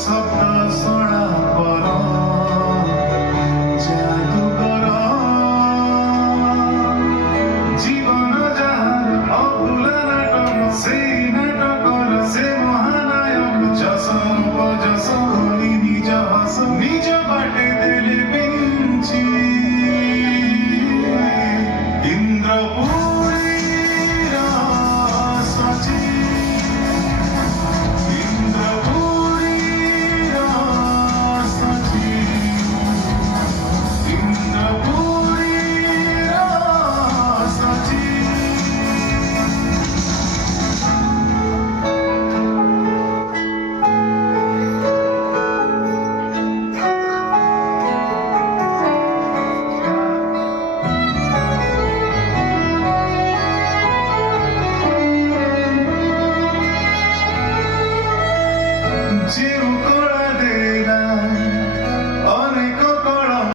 শব্দ শোনা পর জাদুকর জীবন যার অভুলা নাটক সেই নাটকর সে মহানায়ক যশ উপযশ ভুলি নিজ হস নিজ বাটে দেলে বিঞ্চি ইন্দ্রপুরীর সচি যে